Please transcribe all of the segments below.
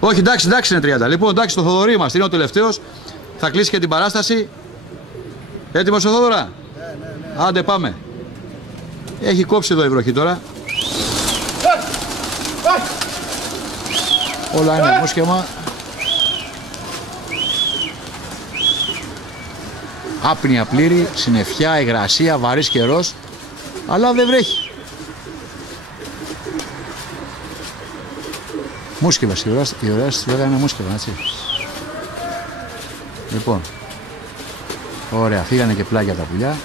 Όχι, εντάξει, είναι 30. Λοιπόν, εντάξει, το Θοδωρή είμαστε, είναι ο τελευταίος. Θα κλείσει και την παράσταση. Έτοιμος ο Θόδωρα? Ναι. Άντε πάμε. Έχει κόψει εδώ η βροχή τώρα. Όλα είναι μόσχεμα. Άπνοια πλήρη, συννεφιά, υγρασία, βαρύς καιρός. Αλλά δεν βρέχει. Μούσκευες, η ωραία στη λέγανε είναι μούσκευα, έτσι. Λοιπόν, ωραία, φύγανε και πλάγια τα πουλιά.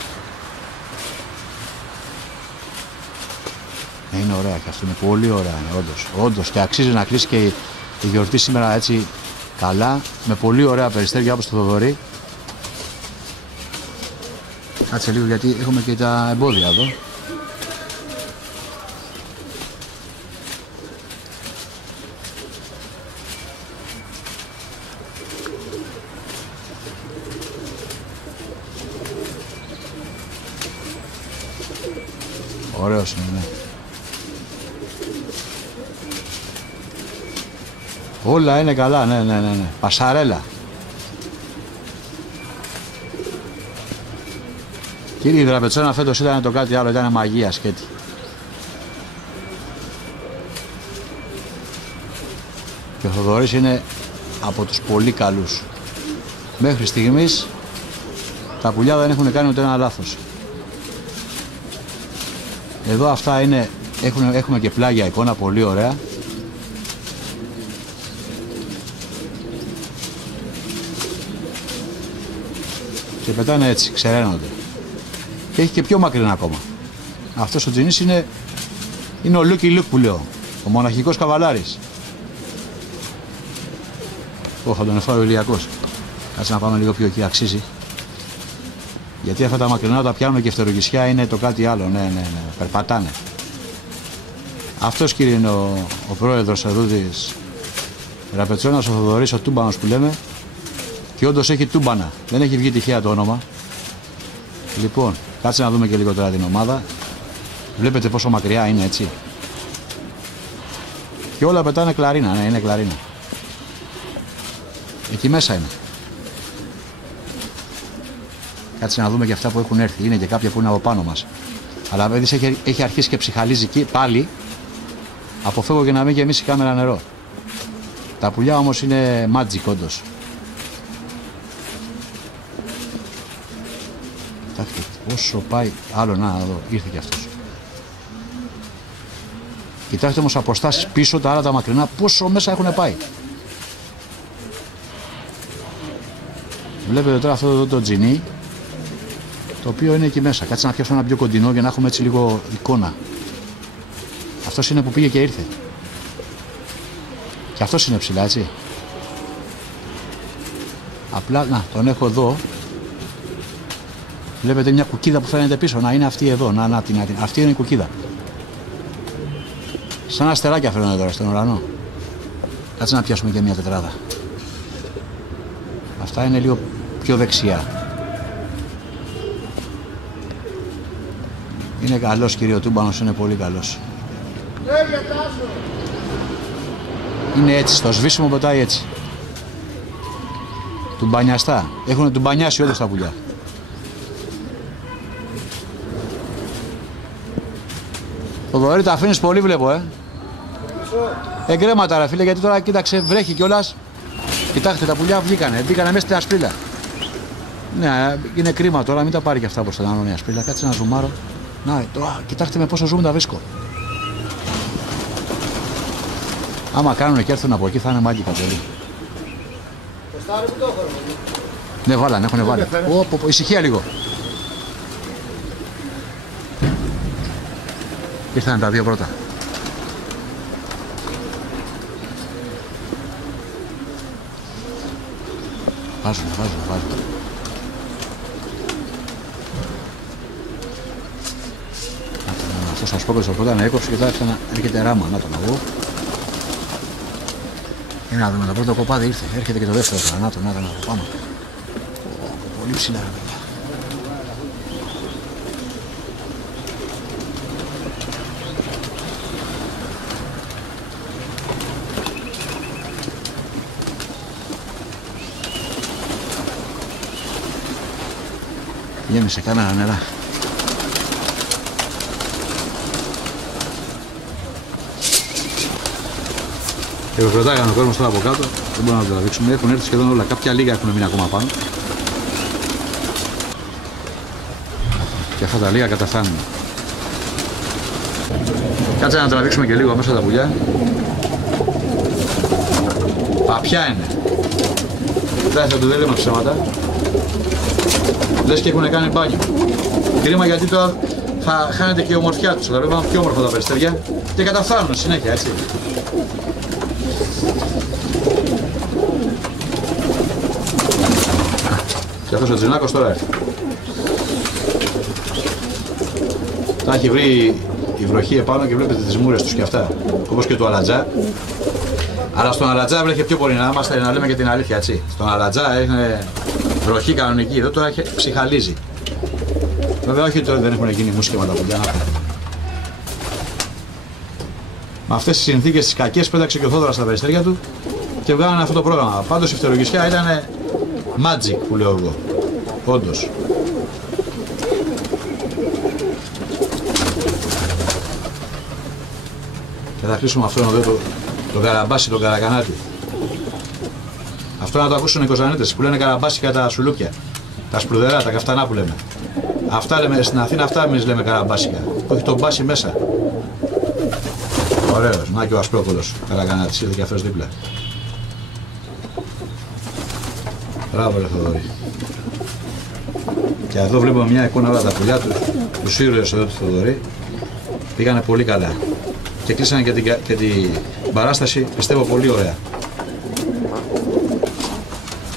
Είναι ωραία και αυτό, είναι πολύ ωραία, όντως. Και αξίζει να κλείσει και η γιορτή σήμερα έτσι καλά, με πολύ ωραία περιστέρια όπως το Θοδωρή. Κάτσε λίγο γιατί έχουμε και τα εμπόδια εδώ. Ωραίος είναι, ναι. Όλα είναι καλά, ναι. Πασαρέλα. Κύριε, η Δραπετσόνα φέτος ήταν το κάτι άλλο, ήταν μαγεία σκέτη. Και ο Θοδωρής είναι από τους πολύ καλούς. Μέχρι στιγμής τα πουλιά δεν έχουν κάνει ούτε ένα λάθος. Εδώ αυτά είναι, έχουμε και πλάγια εικόνα, πολύ ωραία. Και πετάνε έτσι, ξεραίνονται. Και έχει και πιο μακρινά ακόμα. Αυτός ο Τζινής είναι ο Λούκι Λουκ που λέω. Ο μοναχικός καβαλάρης. Θα τον εφάει ο Ηλιακός. Κάτσε να πάμε λίγο πιο εκεί, αξίζει. Γιατί αυτά τα μακρινά τα πιάνουμε και φτεροκισιά είναι το κάτι άλλο. Ναι, περπατάνε. Αυτός, κύριε, είναι ο πρόεδρος εδώ της Δραπετσόνας, ο Θοδωρής, ο Τούμπανος που λέμε. Και όντως έχει τούμπανα. Δεν έχει βγει τυχαία το όνομα. Λοιπόν, κάτσε να δούμε και λίγο τώρα την ομάδα. Βλέπετε πόσο μακριά είναι, έτσι. Και όλα πετάνε κλαρίνα, ναι, είναι κλαρίνα. Εκεί μέσα είναι. Κάτσε να δούμε και αυτά που έχουν έρθει. Είναι και κάποια που είναι από πάνω μας. Αλλά βέβαια έχει αρχίσει και ψυχαλίζει εκεί πάλι. Αποφεύγω και να μην γεμίσει η κάμερα νερό. Τα πουλιά όμως είναι magic όντως. Κοιτάξτε όσο πάει. Άλλο να εδώ, ήρθε και αυτός. Κοιτάξτε όμως αποστάσεις πίσω, τα άλλα τα μακρινά, πόσο μέσα έχουν πάει. Βλέπετε τώρα αυτό εδώ το τζινί, το οποίο είναι εκεί μέσα. Κάτσε να πιάσω ένα πιο κοντινό για να έχουμε έτσι λίγο εικόνα. Αυτός είναι που πήγε και ήρθε. Και αυτός είναι ψηλά, έτσι. Απλά, να, τον έχω εδώ. Βλέπετε μια κουκίδα που φαίνεται πίσω. Να είναι αυτή εδώ. Να. Αυτή είναι η κουκίδα. Σαν αστεράκια φαίνονται τώρα στον ουρανό. Κάτσε να πιάσουμε και μια τετράδα. Αυτά είναι λίγο πιο δεξιά. Είναι καλός, κύριε, ο Τούμπανος είναι πολύ καλός. Είναι έτσι, στο σβήσιμο πετάει έτσι. Τουμπανιαστά. Έχουν τουμπανιάσει όντως τα πουλιά. Θοδωρή, τα αφήνεις πολύ, βλέπω, Εγκρέματα, ρε φίλε, γιατί τώρα κοίταξε, βρέχει κιόλας. Κοιτάξτε, τα πουλιά βγήκανε μέσα στην ασπρίλα. Ναι, είναι κρίμα τώρα, μην τα πάρει και αυτά προς τον άλλον η ασπρίλα. Κάτσε να ζουμάρω. Να, τώρα, κοιτάξτε με πόσο ζουμ τα βρίσκω. Άμα κάνουν και έρθουν από εκεί θα είναι μάγκικα πολύ. Ναι, βάλανε, έχουν βάλει. Ησυχία λίγο. Ήρθαν τα δύο πρώτα. Βάζουν. Αυτό σας πω και στο πρώτα να έκοψε και τώρα έρχεται ράμα. Να τον αγώ. Να δούμε, το πρώτο κοπάδι ήρθε. Έρχεται και το δεύτερο τώρα. Να τον αγώ πάνω. Πολύ ψηλά. Γέμισε κανένα νερά. Ρωτάγανε ο κόσμος τώρα από κάτω, δεν μπορούμε να το τραβήξουμε. Έχουν έρθει σχεδόν όλα. Κάποια λίγα έχουν μείνει ακόμα πάνω. Και αυτά τα λίγα καταφθάνουν. Κάτσε να τραβήξουμε και λίγο μέσα τα πουλιά. Παπιά είναι. Δεν θα του δεν λέμε ψέματα. Λες και έχουν κάνει μπάνιο. Κρίμα γιατί τώρα θα χάνεται και η ομορφιά τους. Δηλαδή είναι πιο όμορφα τα περιστέρια και καταφθάνουν συνέχεια, έτσι. Και αυτός ο Τζινάκος τώρα έρθει. Τα έχει βρει η βροχή επάνω και βλέπετε τις μούρες τους και αυτά. Όπως και του Αλατζά. Αλλά στον Αλατζά βρέχε πιο πολύ, να λέμε και την αλήθεια, έτσι. Στον Αλατζά είναι βροχή κανονική, εδώ τώρα ψυχαλίζει. Βέβαια όχι τώρα δεν έχουν γίνει μουσικήματα τα πουλιά. Με αυτές τις συνθήκες τις κακές πέταξε και ο Θόδωρας στα περιστέρια του και βγάλανε αυτό το πρόγραμμα. Πάντως η φτεροκυσιά ήταν magic που λέω εγώ. Όντως. Και θα κλείσουμε αυτόν εδώ το καραμπάσι, τον καρακανάτι. Αυτό να το ακούσουν οι κοζανίτες που λένε καραμπάσι κατά τα σουλούπια. Τα σπρουδερά, τα καφτανά που λέμε. Αυτά λέμε στην Αθήνα, αυτά εμείς λέμε καραμπάσικα. Που έχει τον μπάσι μέσα. Ωραίος, να και ο Ασπρόπουλος, καρακανάτης, ήρθε και αυτός δίπλα. Μπράβο ρε Θοδωρή. Και εδώ βλέπουμε μια εικόνα όλα τα πουλιά τους ήρωες εδώ του Θοδωρή. Πήγανε πολύ καλά. Και κλείσανε και την παράσταση, πιστεύω πολύ ωραία.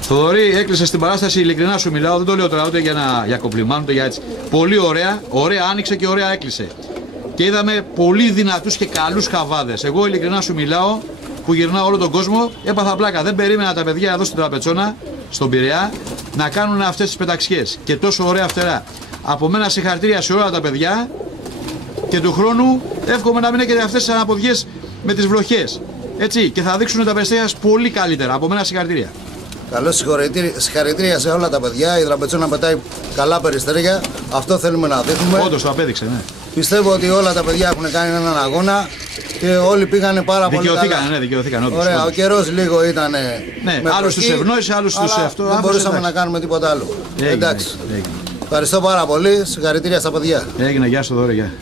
Θοδωρή, έκλεισες την παράσταση, ειλικρινά σου μιλάω, δεν το λέω τώρα ούτε για κομπλιμάν, ούτε για έτσι. Πολύ ωραία, ωραία άνοιξε και ωραία έκλεισε. Και είδαμε πολύ δυνατούς και καλούς χαβάδες. Εγώ ειλικρινά σου μιλάω, που γυρνάω όλο τον κόσμο, έπαθα πλάκα. Δεν περίμενα τα παιδιά εδώ στην Τραπετσόνα, στον Πειραιά, να κάνουν αυτές τις πεταξιές. Και τόσο ωραία φτερά. Από μένα συγχαρητήρια σε όλα τα παιδιά και του χρόνου εύχομαι να μην έχετε αυτές τις αναποδιές με τις βροχές. Έτσι, και θα δείξουν τα περιστέρια πολύ καλύτερα. Από μένα συγχαρητήρια. Καλώς συγχαρητήρια σε όλα τα παιδιά. Η Τραπετσόνα πετάει καλά περιστέρια. Αυτό θέλουμε να δείχνουμε. Όντως το απέδειξε, ναι. Πιστεύω ότι όλα τα παιδιά έχουν κάνει έναν αγώνα και όλοι πήγανε πάρα πολύ καλά. Ναι, δικαιωθήκαν, όντως. Ωραία, ο καιρός λίγο ήταν. Ναι, άλλους τους ευνόησε, άλλους τους αυτό. Δεν μπορούσαμε να κάνουμε τίποτα άλλο. Εντάξει. Ευχαριστώ πάρα πολύ. Συγχαρητήρια στα παιδιά. Έγινε, γεια σου Θοδωρή, γεια.